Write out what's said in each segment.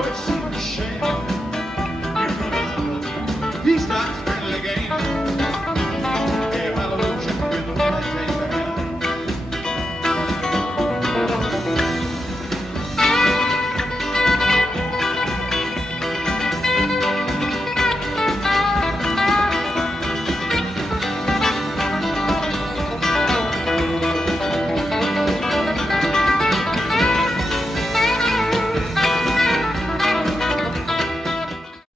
though it seems a shame, you know, peace time's friendly game. Hey, hallelujah, with the one that takes the hand.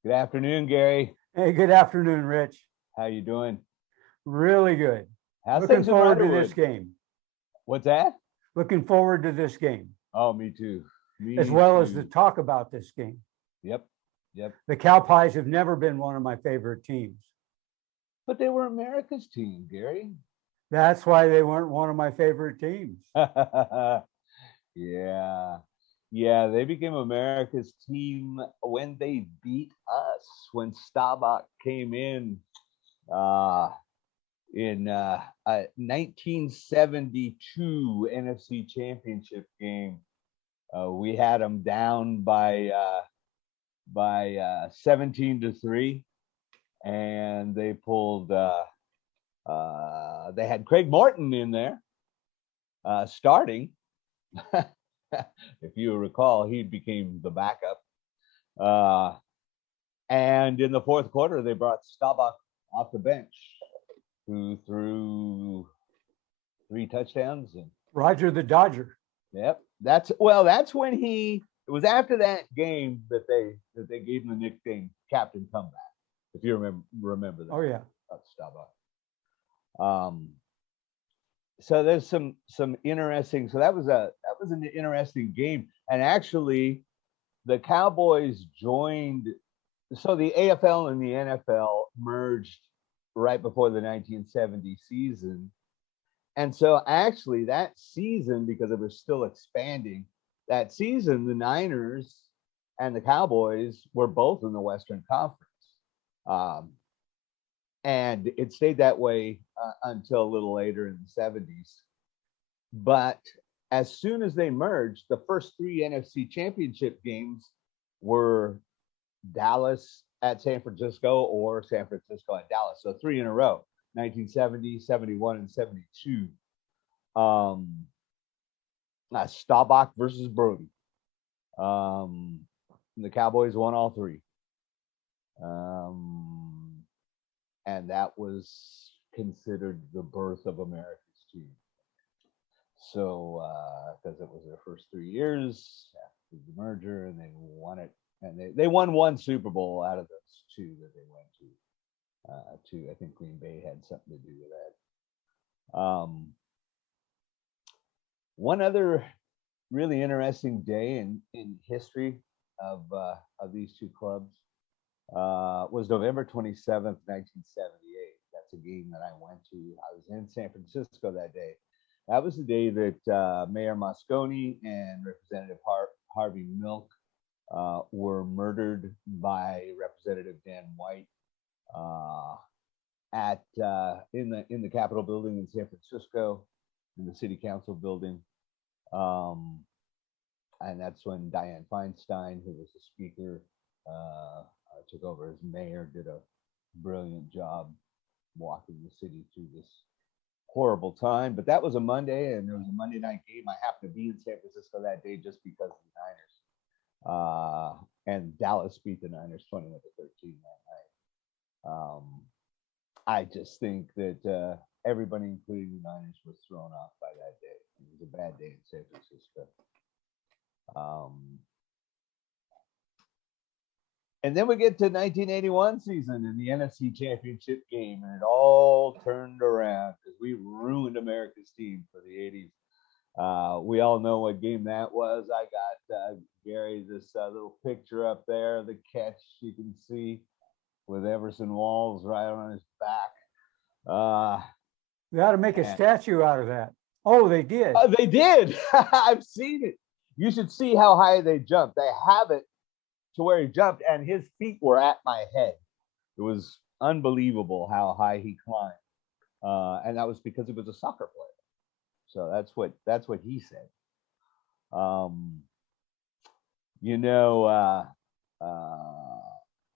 Good afternoon, Gary. Hey, good afternoon, Rich. How you doing? Really good. How's Looking things in forward to Underwood? this game. What's that? Looking forward to this game, Oh, me too. as well as the talk about this game. Yep. The Cowboys have never been one of my favorite teams. But they were America's team, Gary. That's why they weren't one of my favorite teams. Yeah, they became America's team when they beat us, when Staubach came in 1972 NFC Championship game. We had them down by 17-3, and they pulled. They had Craig Morton in there starting. If you recall, he became the backup. And in the fourth quarter, they brought Staubach off the bench, who threw 3 touchdowns. And Roger the Dodger. yep, that's when it was after that game that they gave him the nickname Captain Comeback. If you remember that. Oh yeah. Staubach. So there's some interesting. So that was an interesting game, and actually, the Cowboys joined. So the AFL and the NFL merged right before the 1970 season, and so actually that season, because it was still expanding, that season the Niners and the Cowboys were both in the Western Conference. And it stayed that way until a little later in the 70s. But as soon as they merged, the first 3 NFC Championship games were Dallas at San Francisco or San Francisco at Dallas. So 3 in a row, 1970, 71, and 72. Staubach versus Brody. The Cowboys won all 3. And that was considered the birth of America's team. So, because it was their first 3 years after the merger, and they won it, and they won 1 Super Bowl out of those 2 that they went to. I think Green Bay had something to do with that. One other really interesting day in history of these 2 clubs was November 27th, 1978. That's a game that I went to. I was in San Francisco that day. That was the day that Mayor Moscone and Representative Harvey Milk were murdered by Representative Dan White in the Capitol building in San Francisco, in the City Council building. And that's when Dianne Feinstein, who was the speaker, took over as mayor, did a brilliant job walking the city through this horrible time. But that was a Monday, and there was a Monday night game. I happened to be in San Francisco that day just because of the Niners. And Dallas beat the Niners 21-13 that night. I just think that everybody, including the Niners, was thrown off by that day. It was a bad day in San Francisco. And then we get to 1981 season in the NFC Championship game, and it all turned around because we ruined America's team for the 80s. We all know what game that was. I got Gary this little picture up there, the catch you can see with Everson Walls right on his back. They ought to make a statue out of that. Oh, they did. They did. I've seen it. You should see how high they jumped. They have it to where he jumped, and his feet were at my head. It was unbelievable how high he climbed, and that was because he was a soccer player. So that's what he said.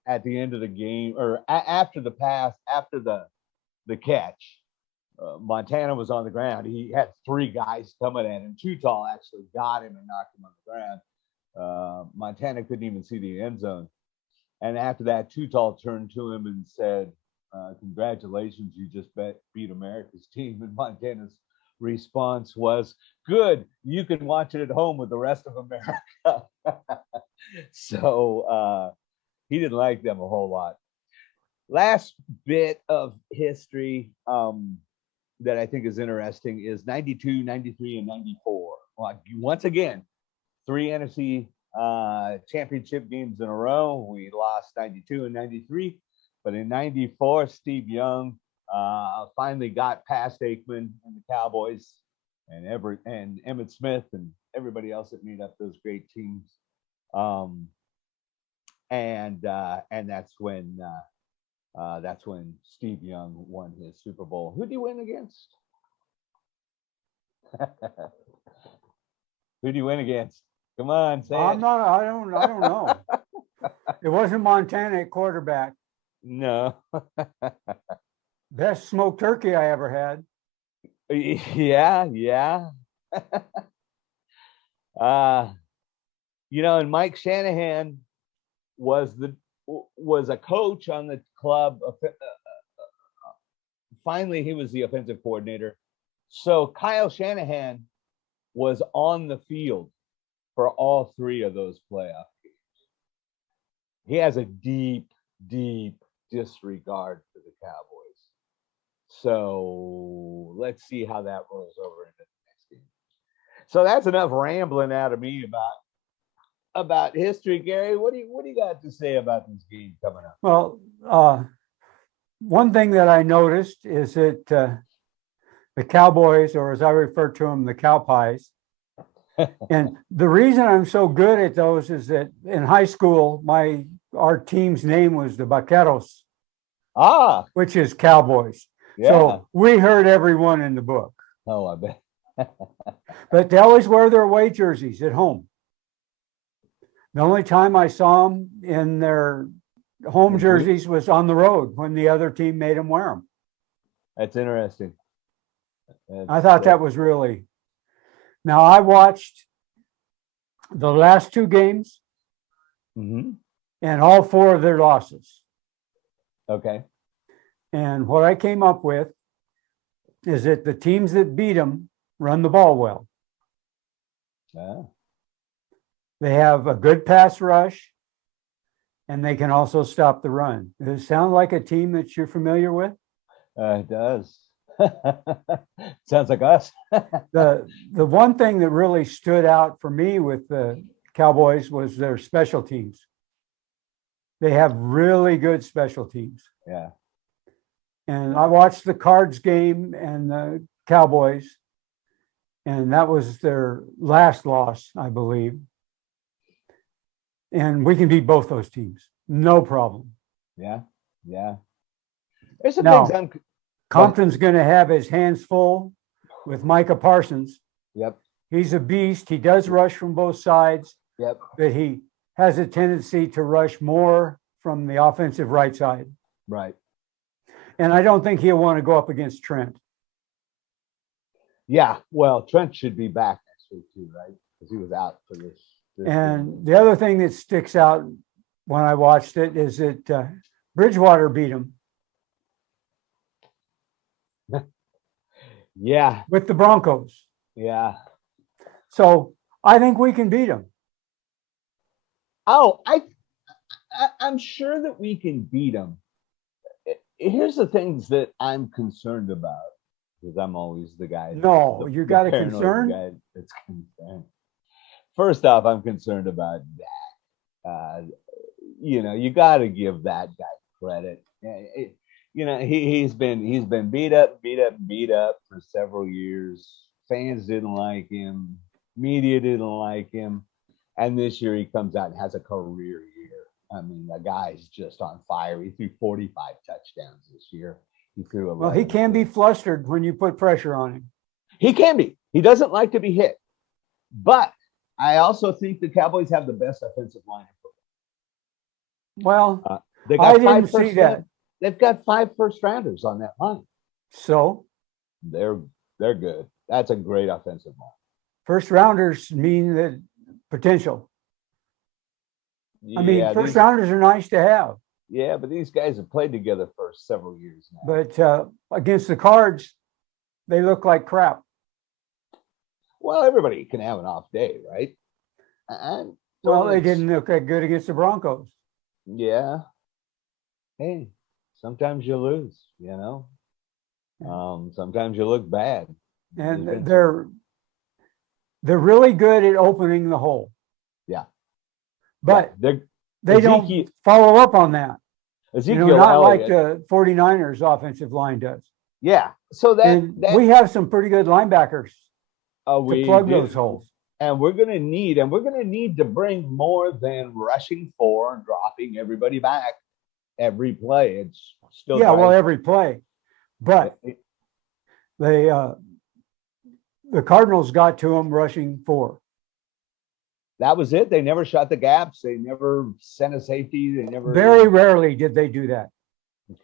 at the end of the game, or after the pass, after the catch, Montana was on the ground. He had three guys coming at him. Too Tall actually got him and knocked him on the ground. Montana couldn't even see the end zone. And after that, Too Tall turned to him and said, congratulations, you just beat America's team. And Montana's response was, good, you can watch it at home with the rest of America. So he didn't like them a whole lot. Last bit of history that I think is interesting is 92, 93, and 94. Well, once again, 3 NFC championship games in a row. We lost 92 and 93, but in 94, Steve Young finally got past Aikman and the Cowboys and Emmitt Smith and everybody else that made up those great teams. And that's when Steve Young won his Super Bowl. Who did he win against? Who did he win against? Come on, say I it. don't know. It wasn't Montana at quarterback. No. Best smoked turkey I ever had. Yeah. And Mike Shanahan was a coach on the club. Finally, he was the offensive coordinator. So Kyle Shanahan was on the field for all 3 of those playoff games. He has a deep, deep disregard for the Cowboys. So let's see how that rolls over into the next game. So that's enough rambling out of me about history. Gary, what do you got to say about this game coming up? Well, one thing that I noticed is that the Cowboys, or as I refer to them, the Cow Pies. And the reason I'm so good at those is that in high school, our team's name was the Vaqueros, which is Cowboys. Yeah. So we heard everyone in the book. Oh, I bet. But they always wear their away jerseys at home. The only time I saw them in their home jerseys was on the road when the other team made them wear them. That's interesting. I thought that was really. Now, I watched the last 2 games and all 4 of their losses. Okay. And what I came up with is that the teams that beat them run the ball well. Yeah. They have a good pass rush, and they can also stop the run. Does it sound like a team that you're familiar with? It does. Sounds like us. The one thing that really stood out for me with the Cowboys was their special teams. They have really good special teams. Yeah. And I watched the Cards game and the Cowboys, and that was their last loss, I believe. And we can beat both those teams. No problem. Yeah. There's some Now, things Compton's going to have his hands full with Micah Parsons. Yep. He's a beast. He does rush from both sides. Yep. But he has a tendency to rush more from the offensive right side. Right. And I don't think he'll want to go up against Trent. Yeah. Well, Trent should be back next week too, right? Because he was out for this And game. the other thing that sticks out when I watched it is that Bridgewater beat him. Yeah. With the Broncos. Yeah. So I think we can beat them. Oh, I'm sure that we can beat them. Here's the things that I'm concerned about, because I'm always the guy. No, you got a paranoid concern? guy that's concerned. First off, I'm concerned about that. You got to give that guy credit. He's been beat up for several years. Fans didn't like him. Media didn't like him. And this year he comes out and has a career year. I mean, the guy's just on fire. He threw 45 touchdowns this year. He threw 11. Well, he can be flustered when you put pressure on him. He can be. He doesn't like to be hit. But I also think the Cowboys have the best offensive line in football. Well, They I got didn't five see first. that. They've got 5 first rounders on that line. So They're good. That's a great offensive line. first rounders mean that potential. I mean, Yeah, first rounders are nice to have, but these guys have played together for several years now. but against the Cards, they look like crap. Well, everybody can have an off day, right? And Well, they didn't look that good against the Broncos. Yeah. Hey, sometimes you lose, you know. Sometimes you look bad. And they're really good at opening the hole. Yeah. But yeah, they don't follow up on that. Ezekiel not Elliott, like the 49ers offensive line does. Yeah. So we have some pretty good linebackers to plug those holes. And we're going to need to bring more than rushing 4 and dropping everybody back every play. It's still every play. But the Cardinals got to them rushing 4. That was it. They never shot the gaps. They never sent a safety. They never. Very rarely did they do that.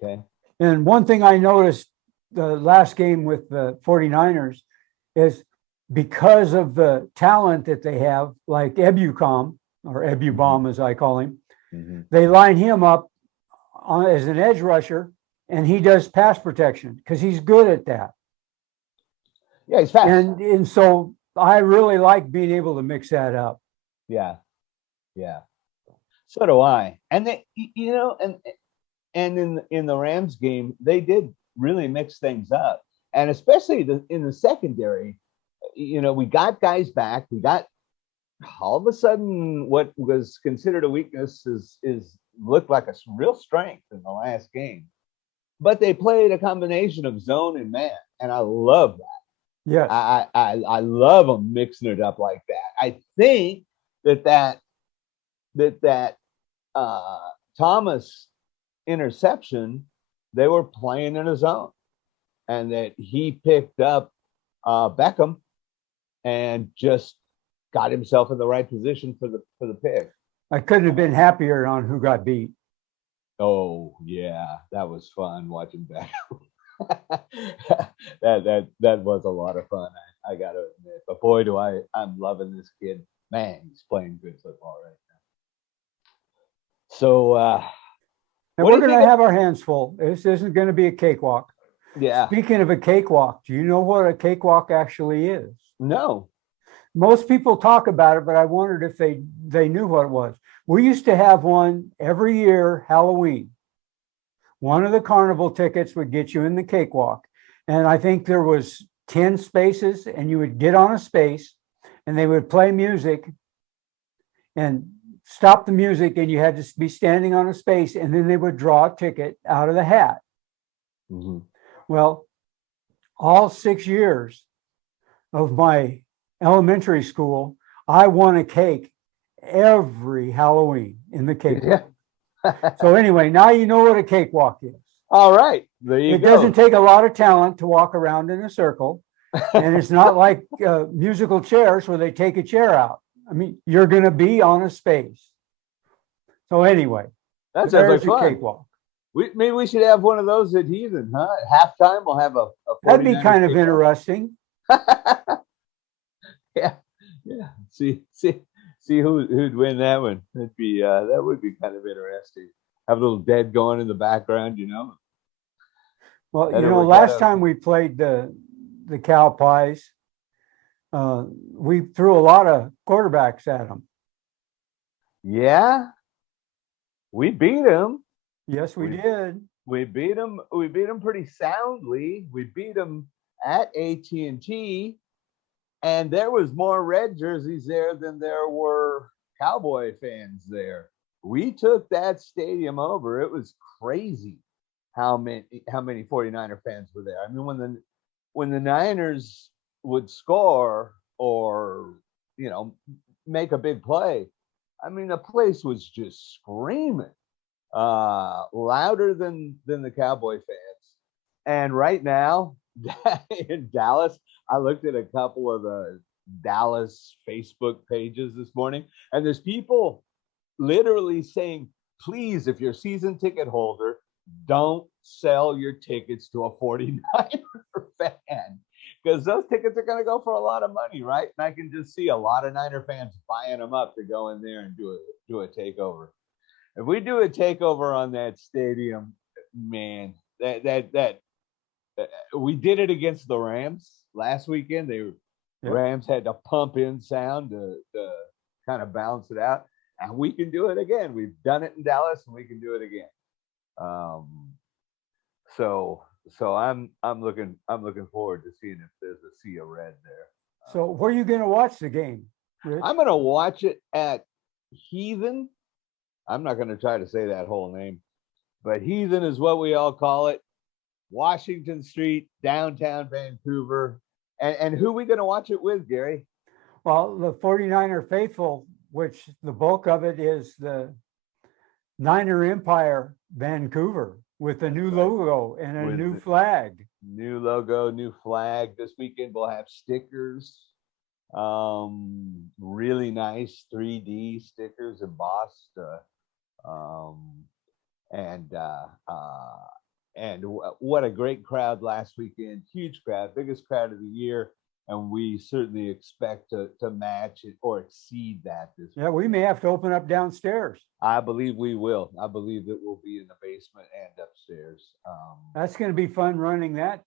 Okay. And one thing I noticed the last game with the 49ers is because of the talent that they have, like Ebukam, or Ebubom as I call him, they line him up as an edge rusher, and he does pass protection because he's good at that. Yeah, he's fast. And so I really like being able to mix that up. Yeah. So do I. And they, and in the Rams game, they did really mix things up, and especially in the secondary. We got guys back. We got all of a sudden what was considered a weakness is looked like a real strength in the last game. But they played a combination of zone and man, and I love that. Yes, I love them mixing it up like that. I think that Thomas interception, they were playing in a zone, and that he picked up Beckham and just got himself in the right position for the pick. I couldn't have been happier on who got beat. Oh yeah, that was fun watching Beckham. that was a lot of fun. I got to admit, but boy, I'm loving this kid. Man, he's playing good football right now. So, and we're going to have our hands full. This isn't going to be a cakewalk. Yeah. Speaking of a cakewalk, do you know what a cakewalk actually is? No. Most people talk about it, but I wondered if they knew what it was. We used to have one every year, Halloween. One of the carnival tickets would get you in the cakewalk. And I think there was 10 spaces, and you would get on a space, and they would play music and stop the music, and you had to be standing on a space, and then they would draw a ticket out of the hat. Mm-hmm. Well, all 6 years of my elementary school, I won a cake every Halloween in the cake. Yeah. So anyway, now you know what a cakewalk is. All right, there you go. It doesn't take a lot of talent to walk around in a circle, and it's not like musical chairs where they take a chair out. I mean, you're going to be on a space. So anyway, that's a fun. cakewalk. Maybe we should have one of those at Heathen, huh? At halftime, we'll have a that'd be kind of interesting. Yeah. See who'd win that one. That'd be that would be kind of interesting. Have a little dead going in the background, Well, last time we played the Cow Pies, we threw a lot of quarterbacks at them. Yeah, we beat them. Yes, we did. We beat them. We beat them pretty soundly. We beat them at AT&T, and there was more red jerseys there than there were Cowboy fans there. We took that stadium over. It was crazy how many 49er fans were there. I mean, when the Niners would score or make a big play, I mean, the place was just screaming, louder than the Cowboy fans. And right now in Dallas, I looked at a couple of the Dallas Facebook pages this morning, and there's people literally saying, please, if you're a season ticket holder, don't sell your tickets to a 49er fan, because those tickets are going to go for a lot of money, right? And I can just see a lot of Niner fans buying them up to go in there and do a takeover. If we do a takeover on that stadium, man, that we did it against the Rams last weekend. Rams had to pump in sound to kind of balance it out, and we can do it again. We've done it in Dallas, and we can do it again. So I'm looking forward to seeing if there's a sea of red there. So where are you going to watch the game, Rich? I'm going to watch it at Heathen. I'm not going to try to say that whole name, but Heathen is what we all call it. Washington Street, downtown Vancouver. And who are we going to watch it with, Gary? Well, the 49er faithful, which the bulk of it is the Niner Empire Vancouver with a new logo and a new flag. New logo, new flag. This weekend we'll have stickers. Really nice 3D stickers embossed. And what a great crowd last weekend. Huge crowd, biggest crowd of the year. And we certainly expect to match it or exceed that this week. Yeah, we may have to open up downstairs. I believe we will. I believe it will be in the basement and upstairs. That's going to be fun running that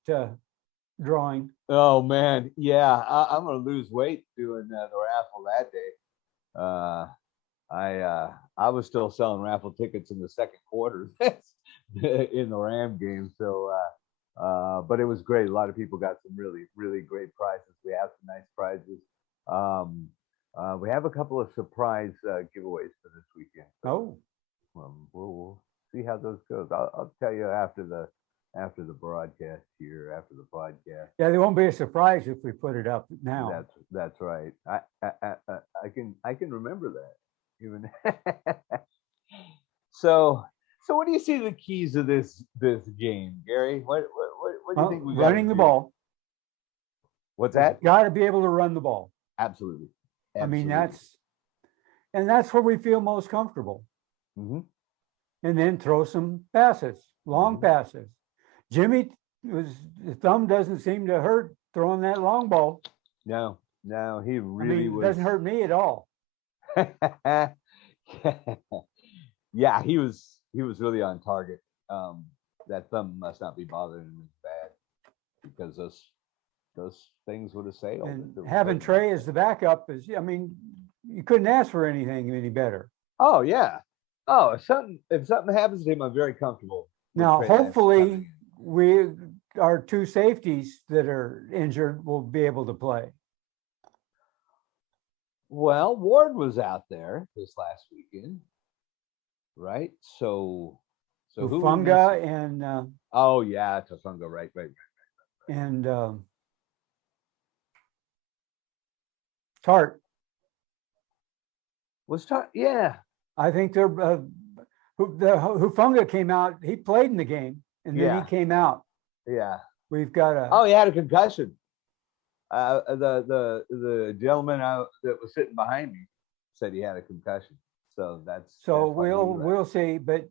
drawing. Oh, man. Yeah, I'm going to lose weight doing the raffle that day. I was still selling raffle tickets in the second quarter in the Ram game. So, but it was great. A lot of people got some really, really great prizes. We have some nice prizes. We have a couple of surprise giveaways for this weekend. So, we'll see how those goes. I'll tell you after the broadcast here, after the podcast. Yeah, there won't be a surprise if we put it up now. That's right. I can remember that even. So what do you see the keys of this game, Gary? What do you think we got? Running the ball. What's that? Got to be able to run the ball. Absolutely. I mean, that's where we feel most comfortable. Mm-hmm. And then throw some passes, long passes. Jimmy his thumb doesn't seem to hurt throwing that long ball. No, he really was. It doesn't hurt me at all. Yeah, he was really on target. That thumb must not be bothering him as bad, because those things would have sailed. And having Trey as the backup you couldn't ask for anything any better. Oh yeah. Oh, if something happens to him, I'm very comfortable. Now, hopefully, our two safeties that are injured will be able to play. Well, Ward was out there this last weekend, right? So Funga and oh yeah, Funga, right. And Tart. Was Tart? Yeah. I think they're Hufunga came out. He played in the game, and then he came out. Yeah. We've got he had a concussion. The gentleman that was sitting behind me said he had a concussion. So we'll see. But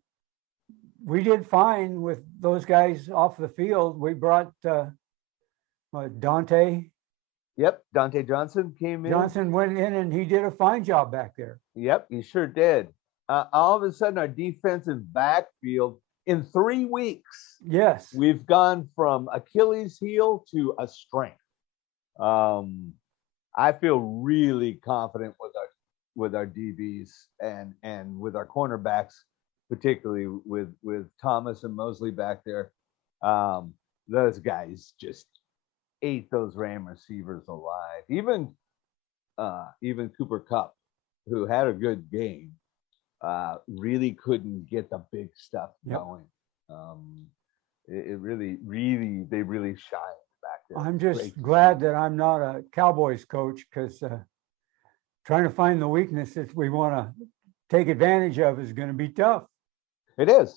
we did fine with those guys off the field. We brought Dante. Yep, Dante Johnson came in. Johnson went in and he did a fine job back there. Yep, he sure did. All of a sudden, our defensive backfield in 3 weeks. Yes, we've gone from Achilles heel to a strength. I feel really confident with our DBs and with our cornerbacks, particularly with Thomas and Mosley back there. Those guys just ate those Ram receivers alive. Even Cooper Kupp, who had a good game, really couldn't get the big stuff going. It really they really shined back there. I'm just glad that I'm not a Cowboys coach, because trying to find the weaknesses we want to take advantage of is going to be tough. It is.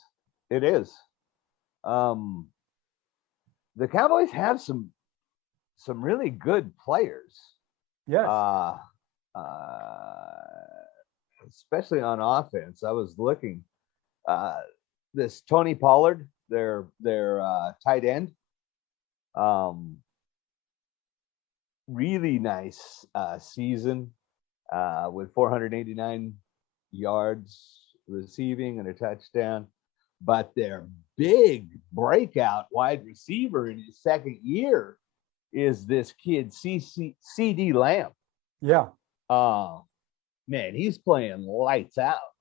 The Cowboys have some really good players. Yes. Especially on offense. I was looking this Tony Pollard, their tight end. Really nice season with 489 yards receiving and a touchdown. But their big breakout wide receiver in his second year is this kid, CD Lamb. Yeah. Man, he's playing lights out.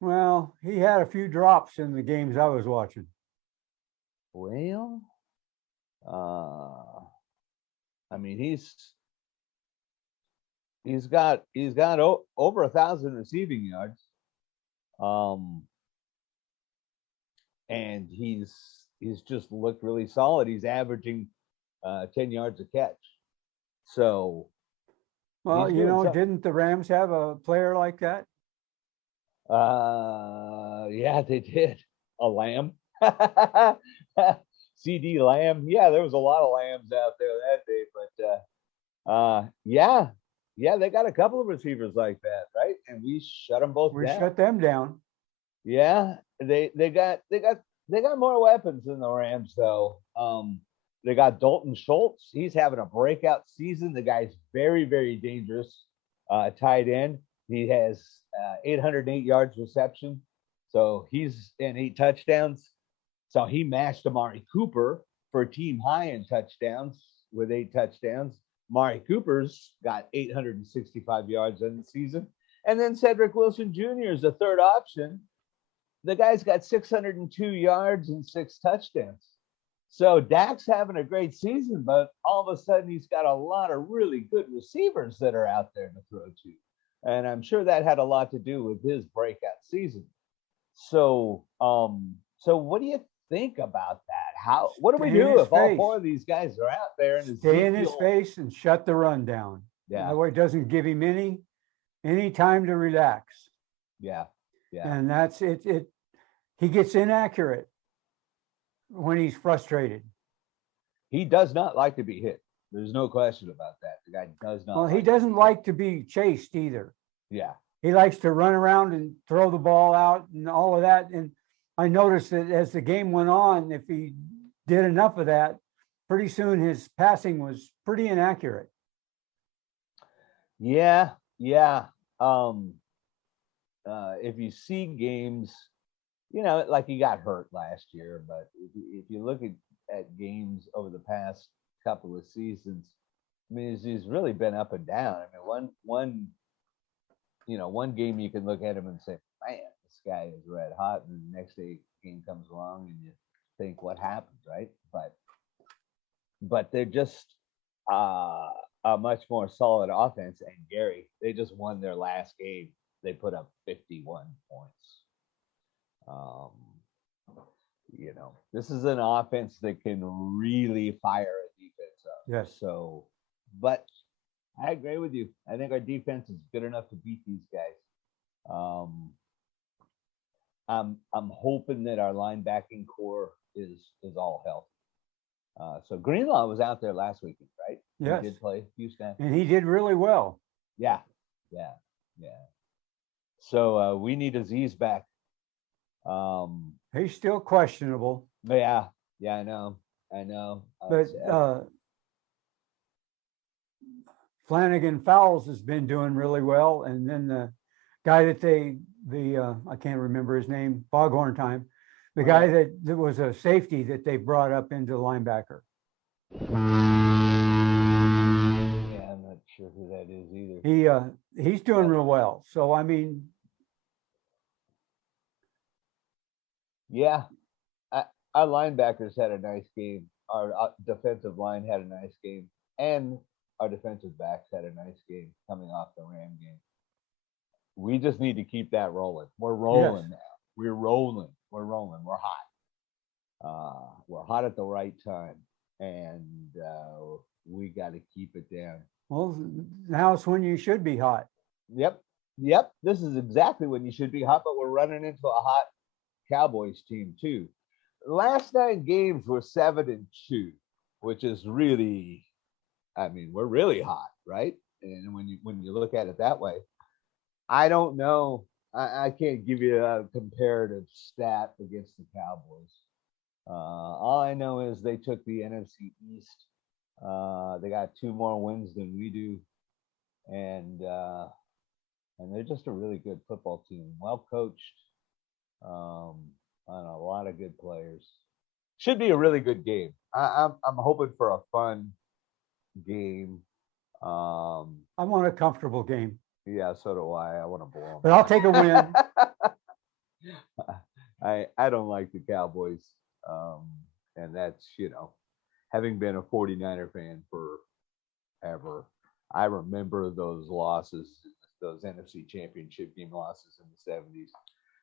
Well, he had a few drops in the games I was watching. Well, I mean, he's got over 1,000 receiving yards. And he's just looked really solid. He's averaging 10 yards a catch. So, Well, he's you doing know, something. didn't the Rams have a player like that? Yeah, they did. A lamb. CD Lamb. Yeah, there was a lot of lambs out there that day, but yeah, they got a couple of receivers like that, right? And we shut them both We down. shut them down. Yeah, they got more weapons than the Rams though. They got Dalton Schultz. He's having a breakout season. The guy's very, very dangerous. Tight end. He has 808 yards reception. So he's in 8 touchdowns. So he matched Amari Cooper for a team high in touchdowns with 8 touchdowns. Amari Cooper's got 865 yards in the season. And then Cedric Wilson Jr. is the third option. The guy's got 602 yards and 6 touchdowns. So Dak's having a great season, but all of a sudden he's got a lot of really good receivers that are out there to throw to. And I'm sure that had a lot to do with his breakout season. So, so what do you think about that? What do we do if all 4 of these guys are out there and stay in his face and shut the run down? Yeah. That way it doesn't give him any time to relax. Yeah. Yeah. And that's it. He gets inaccurate when he's frustrated. He does not like to be hit. There's no question about that. The guy does not. Well, he doesn't like to be chased either. Yeah. He likes to run around and throw the ball out and all of that. And I noticed that as the game went on, if he did enough of that, pretty soon his passing was pretty inaccurate. Yeah. Yeah. If you see games, you know, like he got hurt last year, but if you look at games over the past couple of seasons, I mean, he's really been up and down. I mean, one game you can look at him and say, man, this guy is red hot, and the next day game comes along and you think, what happened, right? But they're just a much more solid offense. And Gary, they just won their last game. They put up 51 points. You know, this is an offense that can really fire a defense up. Yes. So, but I agree with you. I think our defense is good enough to beat these guys. I'm hoping that our linebacking core is all healthy. So Greenlaw was out there last weekend, right? Yes. He did play a few snaps. And he did really well. Yeah. So we need Aziz back. He's still questionable. Yeah, I know. But Flanagan Fowles has been doing really well. And then the guy that I can't remember his name, Foghorn time, the guy that was a safety that they brought up into linebacker. Yeah, I'm not sure who that is either. He's doing real well. So, I mean. Yeah, our linebackers had a nice game. Our defensive line had a nice game. And our defensive backs had a nice game coming off the Ram game. We just need to keep that rolling. We're rolling now. We're rolling. We're hot. We're hot at the right time. And we got to keep it down. Well, now it's when you should be hot. Yep. This is exactly when you should be hot, but we're running into a hot Cowboys team too. Last 9 games were 7-2, which is really, I mean, we're really hot, right? And when you look at it that way, I don't know I can't give you a comparative stat against the Cowboys. All I know is they took the NFC East. They got 2 more wins than we do, and they're just a really good football team, well coached, and a lot of good players. Should be a really good game. I'm hoping for a fun game. I want a comfortable game, Yeah, so do I. I want to blow them. but I'll take a win. I don't like the Cowboys, and that's, having been a 49er fan forever. I remember those losses, those NFC Championship game losses in the 70s.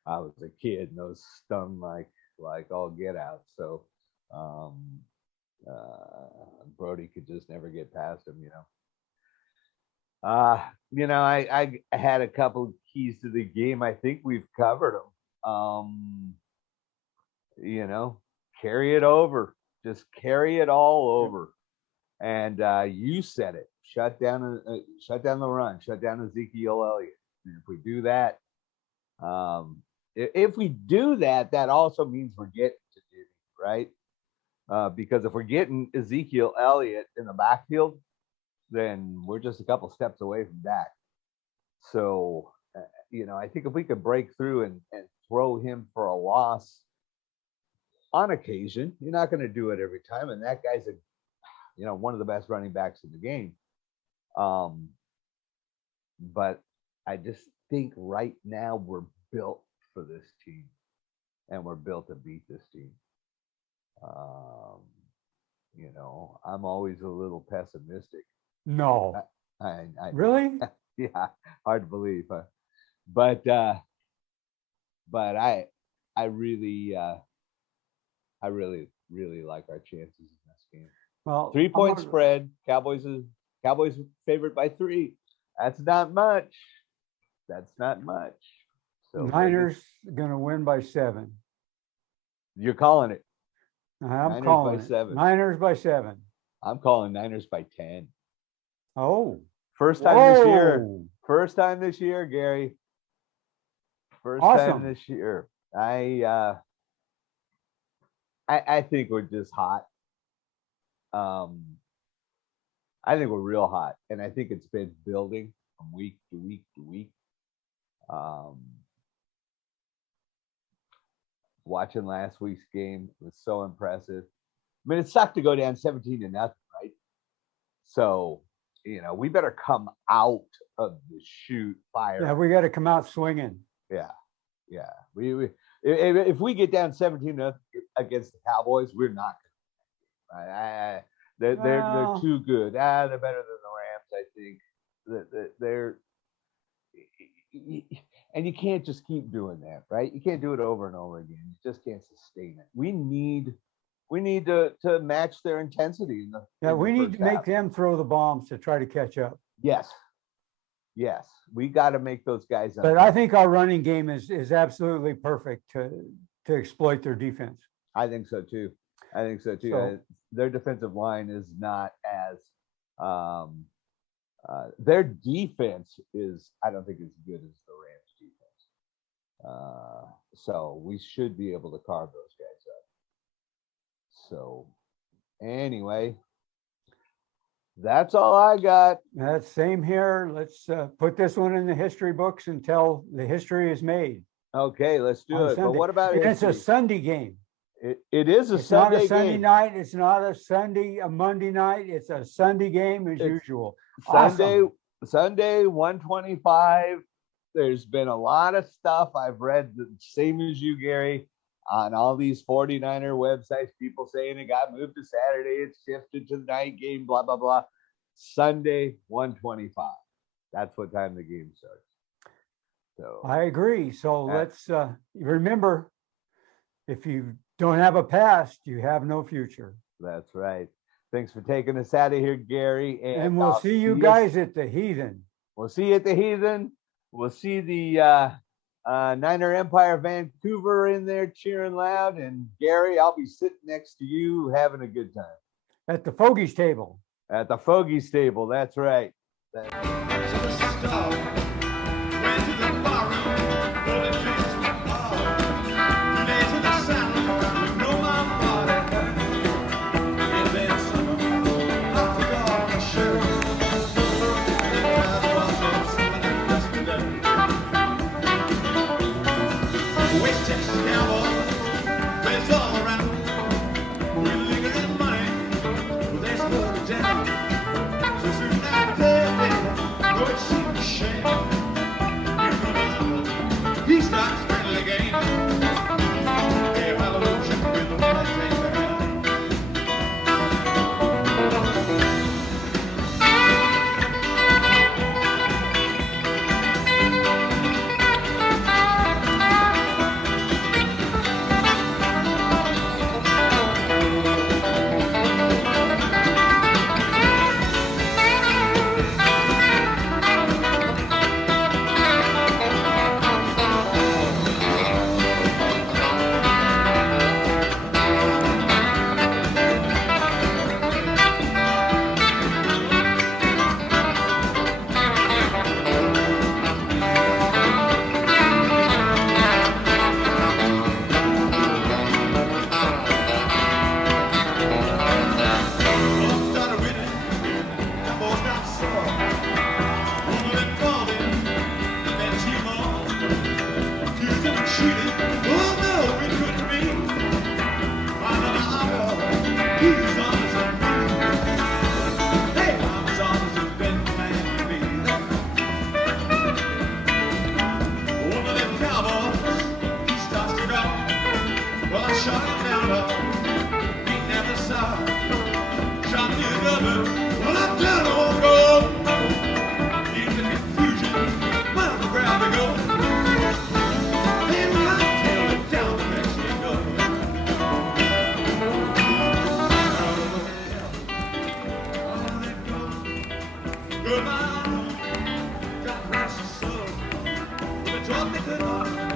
I was a kid, and those stung like all get out. So Brody could just never get past them, I had a couple keys to the game. I think we've covered them. Carry it over. Just carry it all over. And you said it. Shut down the run. Shut down Ezekiel Elliott. And if we do that, that also means we're getting to Jimmy, right? Because if we're getting Ezekiel Elliott in the backfield, then we're just a couple steps away from that. So, I think if we could break through and throw him for a loss on occasion, you're not going to do it every time. And that guy's one of the best running backs in the game. But I just think right now we're built for this team, and we're built to beat this team. I'm always a little pessimistic. No, I really? Yeah, hard to believe, huh? But I really like our chances in this game. Well, 3-point spread. Cowboys favored by 3. That's not much. So Niners going to win by 7. You're calling it. I'm Niners calling by it. 7. Niners by 7. I'm calling Niners by 10. Oh, First time this year. whoa. First time this year, Gary. First Awesome. time this year. I think we're just hot. I think we're real hot, and I think it's been building from week to week to week. Watching last week's game was so impressive. I mean, it sucked to go down 17-0, right? So, we better come out of the chute fire. Yeah, we got to come out swinging. Yeah. If we get down 17-0 against the Cowboys, we're not going to. They're too good. They're better than the Rams, I think. They're and you can't just keep doing that, right? You can't do it over and over again. You just can't sustain it. We need to match their intensity. We need to make half. them throw the bombs to try to catch up. Yes. We got to make those guys. But I think our running game is absolutely perfect to exploit their defense. I think so too. So- Their defensive line is not as their defense is, I don't think, as good as the Rams defense. So we should be able to carve those guys up. So anyway, that's all I got. That's same here. Let's put this one in the history books until the history is made. Okay, let's do on it. But Sunday. what about And it's a history? Sunday game. It is a It's Sunday not a Sunday game. night. It's not a Monday night. It's a Sunday game as It's usual. Sunday, 125. There's been a lot of stuff I've read, the same as you, Gary, on all these 49er websites. People saying it got moved to Saturday, it's shifted to the night game, blah, blah, blah. Sunday, 125. That's what time the game starts. So I agree. So let's remember, if you don't have a past, you have no future. that's right. Thanks for taking us out of here, Gary. And we'll I'll see you us- guys at the Heathen. We'll see you at the Heathen. We'll see the Niner Empire Vancouver in there cheering loud. And Gary, I'll be sitting next to you having a good time. At the Fogies table. At the Fogies table, that's right. So the star went to the barroom. West Texas Cowboys, raised all around. With liquor and money, well, they slowed it down. So soon after that, oh, it seemed a shame. He starts friendly games. Hey, hallelujah, with the one that takes the hand. Shot him down, he never saw. Shot me another, well, I'm done, I won't go. In the confusion, well, the ground to go. And I tell it down to Mexico. Goodbye, got rest of soul. They told me good luck.